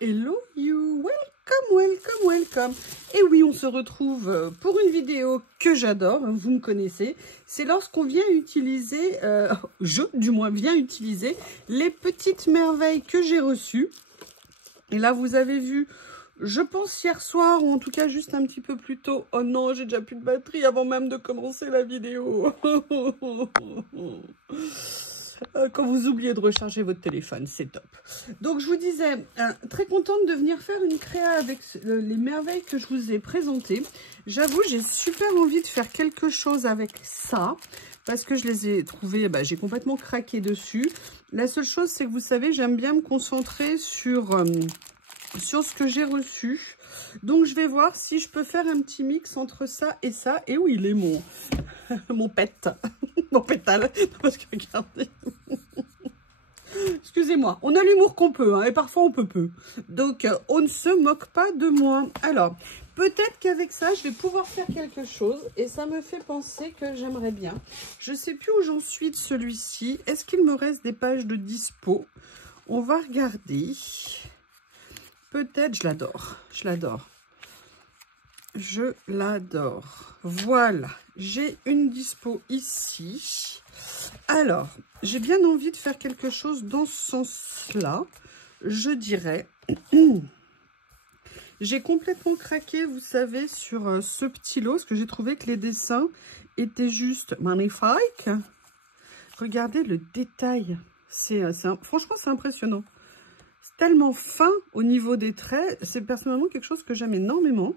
Hello you, welcome. Et oui, on se retrouve pour une vidéo que j'adore, vous me connaissez. C'est lorsqu'on vient utiliser, du moins viens utiliser les petites merveilles que j'ai reçues. Et là, vous avez vu, je pense hier soir, ou en tout cas juste un petit peu plus tôt. Oh non, j'ai déjà plus de batterie avant même de commencer la vidéo. Quand vous oubliez de recharger votre téléphone, c'est top. Donc, je vous disais, très contente de venir faire une créa avec les merveilles que je vous ai présentées. J'avoue, j'ai super envie de faire quelque chose avec ça, parce que je les ai trouvées, j'ai complètement craqué dessus. La seule chose, c'est que vous savez, j'aime bien me concentrer sur ce que j'ai reçu. Donc, je vais voir si je peux faire un petit mix entre ça et ça. Et oui, il est mon pet. Mon pétale. Parce que regardez. Excusez-moi. On a l'humour qu'on peut. Hein, et parfois, on peut peu. Donc, on ne se moque pas de moi. Alors, peut-être qu'avec ça, je vais pouvoir faire quelque chose. Et ça me fait penser que j'aimerais bien. Je ne sais plus où j'en suis de celui-ci. Est-ce qu'il me reste des pages de dispo? On va regarder. Peut-être, je l'adore. Je l'adore. Je l'adore. Voilà, j'ai une dispo ici. Alors, j'ai bien envie de faire quelque chose dans ce sens-là. Je dirais, j'ai complètement craqué, vous savez, sur ce petit lot, parce que j'ai trouvé que les dessins étaient juste magnifiques. Regardez le détail. Franchement, c'est impressionnant. C'est tellement fin au niveau des traits. C'est personnellement quelque chose que j'aime énormément.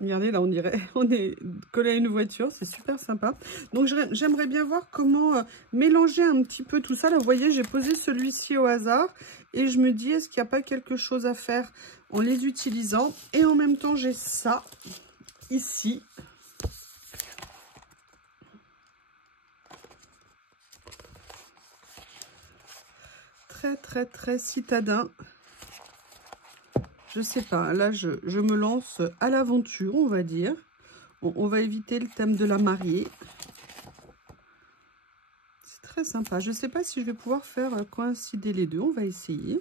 Regardez, là, on dirait, on est collé à une voiture, c'est super sympa. Donc, j'aimerais bien voir comment mélanger un petit peu tout ça. Là, vous voyez, j'ai posé celui-ci au hasard et je me dis, est-ce qu'il n'y a pas quelque chose à faire en les utilisant? Et en même temps, j'ai ça ici. Très citadin. Je sais pas, là, je me lance à l'aventure, on va dire. On va éviter le thème de la mariée. C'est très sympa. Je sais pas si je vais pouvoir faire coïncider les deux. On va essayer.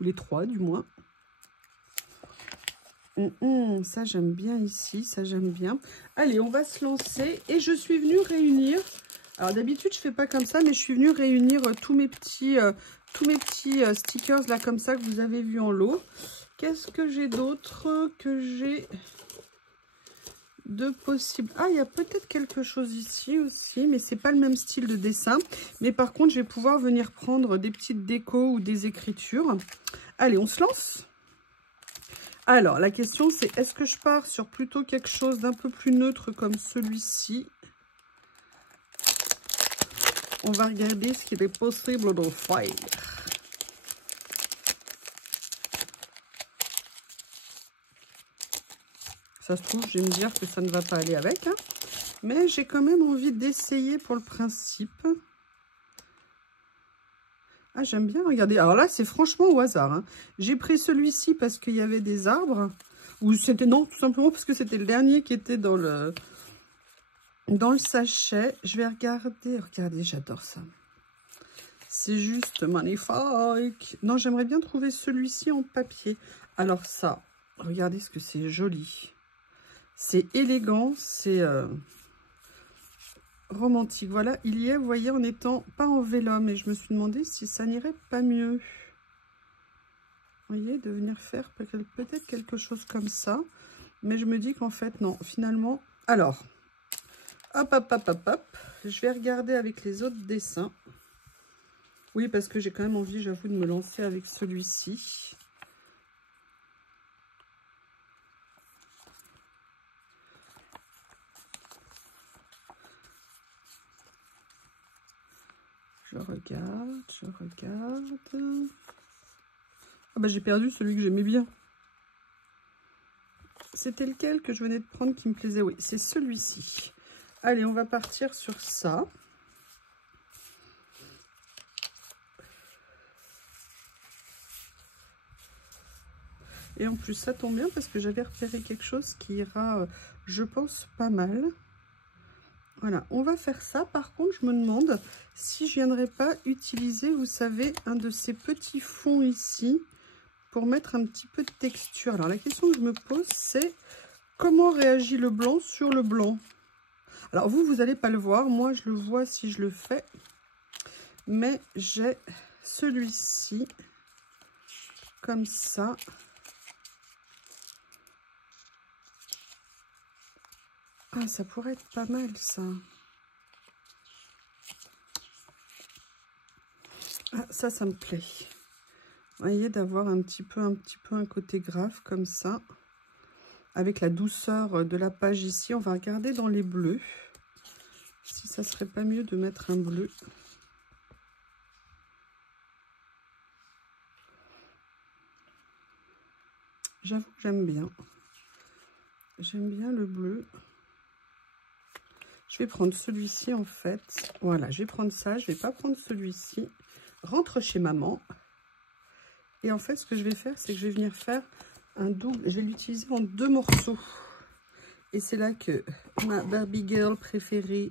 Ou les trois, du moins. Ça, j'aime bien ici. Ça, j'aime bien. Allez, on va se lancer. Et je suis venue réunir... Alors, d'habitude, je fais pas comme ça, mais je suis venue réunir tous mes petits stickers, là, comme ça, que vous avez vu en lot. Qu'est-ce que j'ai d'autre que j'ai de possible? Ah, il y a peut-être quelque chose ici aussi, mais c'est pas le même style de dessin. Mais par contre, je vais pouvoir venir prendre des petites décos ou des écritures. Allez, on se lance. Alors, la question, c'est est-ce que je pars sur plutôt quelque chose d'un peu plus neutre comme celui-ci? On va regarder ce qu'il est possible de faire. Ça se trouve, je vais me dire que ça ne va pas aller avec. Hein. Mais j'ai quand même envie d'essayer pour le principe. Ah, j'aime bien, regardez. Alors là, c'est franchement au hasard. Hein. J'ai pris celui-ci parce qu'il y avait des arbres. Ou c'était, non, tout simplement parce que c'était le dernier qui était dans le sachet. Je vais regarder. Regardez, j'adore ça. C'est juste magnifique. Non, j'aimerais bien trouver celui-ci en papier. Alors ça, regardez ce que c'est joli. C'est élégant, c'est romantique. Voilà, il y est, vous voyez, en étant pas en vélum. Et je me suis demandé si ça n'irait pas mieux. Vous voyez, de venir faire peut-être quelque chose comme ça. Mais je me dis qu'en fait, non, finalement... Alors, hop. Je vais regarder avec les autres dessins. Oui, parce que j'ai quand même envie, j'avoue, de me lancer avec celui-ci. Je regarde. Ah bah j'ai perdu celui que j'aimais bien. C'était lequel que je venais de prendre qui me plaisait? Oui, c'est celui-ci. Allez, on va partir sur ça. Et en plus, ça tombe bien parce que j'avais repéré quelque chose qui ira, je pense, pas mal. Voilà, on va faire ça. Par contre, je me demande si je viendrai pas utiliser, vous savez, un de ces petits fonds ici pour mettre un petit peu de texture. Alors, la question que je me pose, c'est comment réagit le blanc sur le blanc? Alors, vous n'allez pas le voir. Moi, je le vois si je le fais. Mais j'ai celui-ci, comme ça. Ah, ça pourrait être pas mal, ça. Ah, ça me plaît. Vous voyez, d'avoir un petit peu un côté grave comme ça. Avec la douceur de la page ici. On va regarder dans les bleus. Si ça serait pas mieux de mettre un bleu. J'avoue que j'aime bien. J'aime bien le bleu. Je vais prendre celui-ci en fait. Voilà, je vais prendre ça. Je vais pas prendre celui-ci. Rentre chez maman. Et en fait, ce que je vais faire, c'est que je vais venir faire un double. Je vais l'utiliser en 2 morceaux. Et c'est là que ma Barbie Girl préférée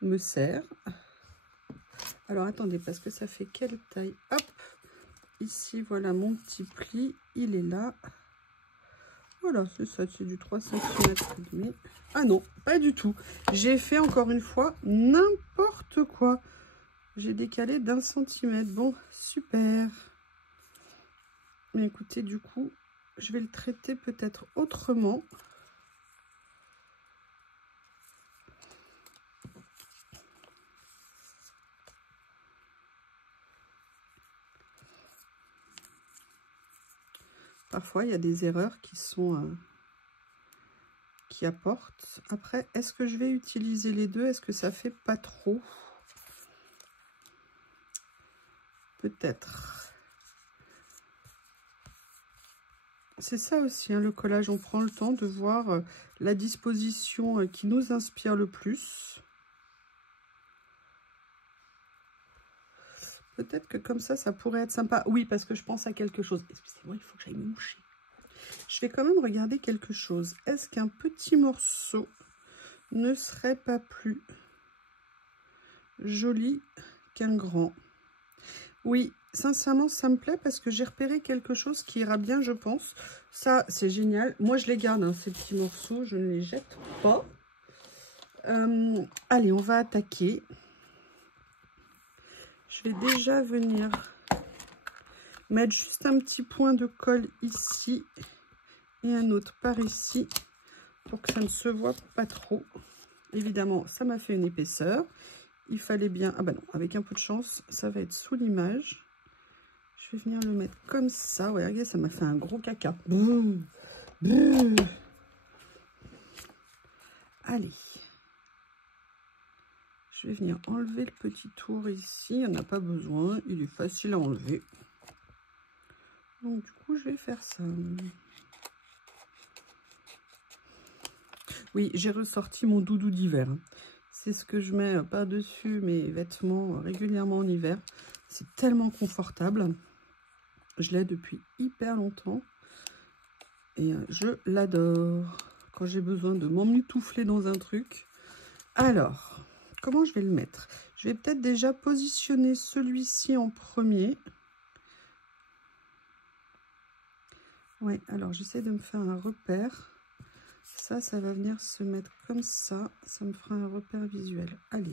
me sert. Alors, attendez, parce que ça fait quelle taille? Hop! Ici, voilà mon petit pli. Il est là. Voilà, c'est ça, c'est du 3 cm et demi. Ah non, pas du tout. J'ai fait encore une fois n'importe quoi. J'ai décalé d'1 centimètre. Bon, super. Mais écoutez, du coup, je vais le traiter peut-être autrement. Parfois, il y a des erreurs qui sont... qui apportent. Après, est-ce que je vais utiliser les deux? Est-ce que ça fait pas trop? Peut-être. C'est ça aussi, hein, le collage. On prend le temps de voir la disposition qui nous inspire le plus. Peut-être que comme ça pourrait être sympa. Oui, parce que je pense à quelque chose. Excusez-moi, il faut que j'aille me moucher. Je vais quand même regarder quelque chose. Est-ce qu'un petit morceau ne serait pas plus joli qu'un grand? Oui, sincèrement, ça me plaît parce que j'ai repéré quelque chose qui ira bien, je pense. Ça, c'est génial. Moi, je les garde, hein, ces petits morceaux. Je ne les jette pas. Allez, on va attaquer. Je vais déjà venir mettre juste un petit point de colle ici et un autre par ici pour que ça ne se voit pas trop. Évidemment, ça m'a fait une épaisseur. Il fallait bien... Ah bah non, avec un peu de chance, ça va être sous l'image. Je vais venir le mettre comme ça. Ouais, regardez, ça m'a fait un gros caca. Boum, boum. Allez. Je vais venir enlever le petit tour ici. Il n'y en a pas besoin. Il est facile à enlever. Donc, du coup, je vais faire ça. Oui, j'ai ressorti mon doudou d'hiver. C'est ce que je mets par-dessus mes vêtements régulièrement en hiver. C'est tellement confortable. Je l'ai depuis hyper longtemps. Et je l'adore. Quand j'ai besoin de m'emmitoufler dans un truc. Alors, comment je vais le mettre? Je vais peut-être déjà positionner celui-ci en premier. Oui, alors j'essaie de me faire un repère. Ça va venir se mettre comme ça. Ça me fera un repère visuel. Allez.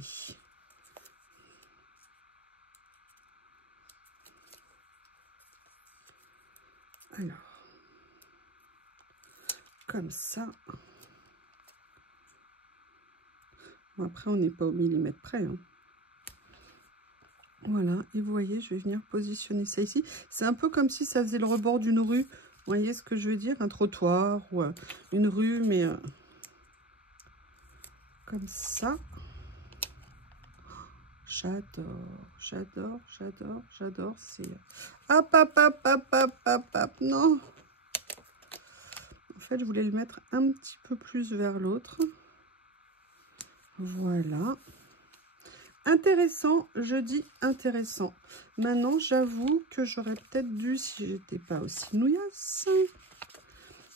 Alors. Comme ça. Bon, après, on n'est pas au millimètre près. Hein. Voilà. Et vous voyez, je vais venir positionner ça ici. C'est un peu comme si ça faisait le rebord d'une rue. Vous voyez ce que je veux dire? Un trottoir ou une rue, mais comme ça. J'adore, j'adore, j'adore, j'adore. C'est... Hop, hop, hop, hop, hop, hop, hop, non. En fait, je voulais le mettre un petit peu plus vers l'autre. Voilà. Intéressant, je dis intéressant. Maintenant, j'avoue que j'aurais peut-être dû, si j'étais pas aussi nouillasse,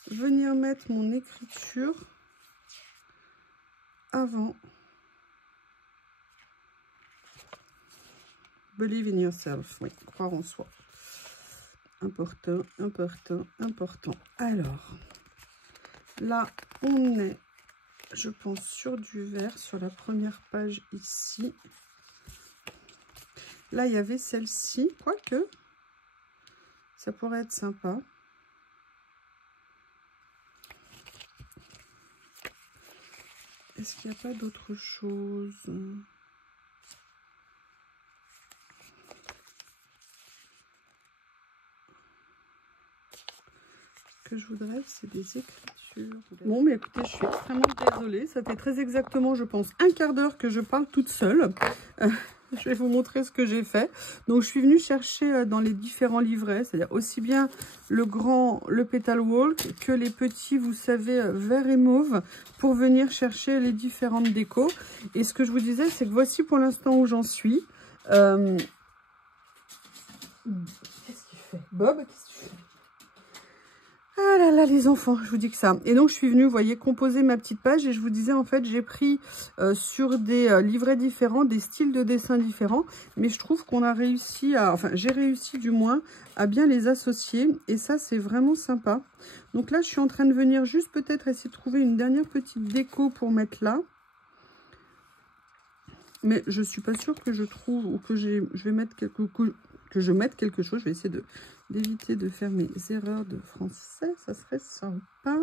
venir mettre mon écriture avant. Believe in yourself, oui, croire en soi. Important, important, important. Alors, là, on est, je pense, sur du vert, sur la première page ici. Là, il y avait celle-ci, quoique, ça pourrait être sympa. Est-ce qu'il n'y a pas d'autre chose? Ce que je voudrais, c'est des écritures. Bon, mais écoutez, je suis extrêmement désolée. Ça fait très exactement, je pense, un quart d'heure que je parle toute seule. Je vais vous montrer ce que j'ai fait. Donc, je suis venue chercher dans les différents livrets, c'est-à-dire aussi bien le grand, le Petal Walk, que les petits, vous savez, vert et mauve, pour venir chercher les différentes décos. Et ce que je vous disais, c'est que voici pour l'instant où j'en suis. Qu'est-ce qu'il fait? Bob, qu'est-ce que tu fais? Ah là là, les enfants, je vous dis que ça. Et donc, je suis venue, vous voyez, composer ma petite page. Et je vous disais, en fait, j'ai pris sur des livrets différents, des styles de dessin différents. Mais je trouve qu'on a réussi à... Enfin, j'ai réussi du moins à bien les associer. Et ça, c'est vraiment sympa. Donc là, je suis en train de venir juste peut-être essayer de trouver une dernière petite déco pour mettre là. Mais je suis pas sûre que je trouve ou que je vais mettre quelque chose. Je vais essayer d'éviter de faire mes erreurs de français. Ça serait sympa.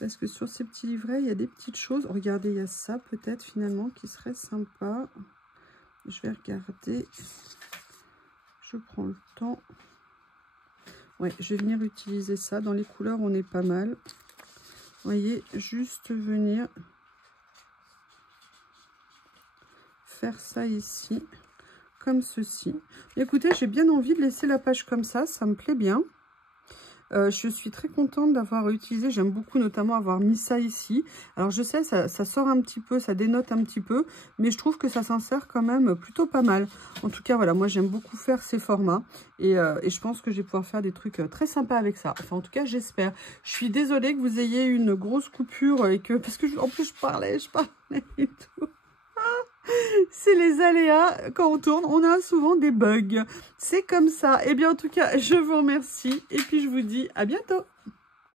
Parce que sur ces petits livrets, il y a des petites choses. Regardez, il y a ça peut-être finalement qui serait sympa. Je vais regarder. Je prends le temps. Ouais, je vais venir utiliser ça. Dans les couleurs, on est pas mal. Vous voyez, juste venir faire ça ici. Comme ceci. Écoutez, j'ai bien envie de laisser la page comme ça me plaît bien. Je suis très contente d'avoir utilisé, j'aime beaucoup notamment avoir mis ça ici. Alors je sais, ça sort un petit peu, ça dénote un petit peu, mais je trouve que ça s'en sert quand même plutôt pas mal. En tout cas, voilà, moi j'aime beaucoup faire ces formats et je pense que je vais pouvoir faire des trucs très sympas avec ça. Enfin, en tout cas, j'espère. Je suis désolée que vous ayez une grosse coupure et que, parce que en plus je parlais et tout. C'est les aléas, quand on tourne, on a souvent des bugs. C'est comme ça. Et bien en tout cas, je vous remercie et puis je vous dis à bientôt.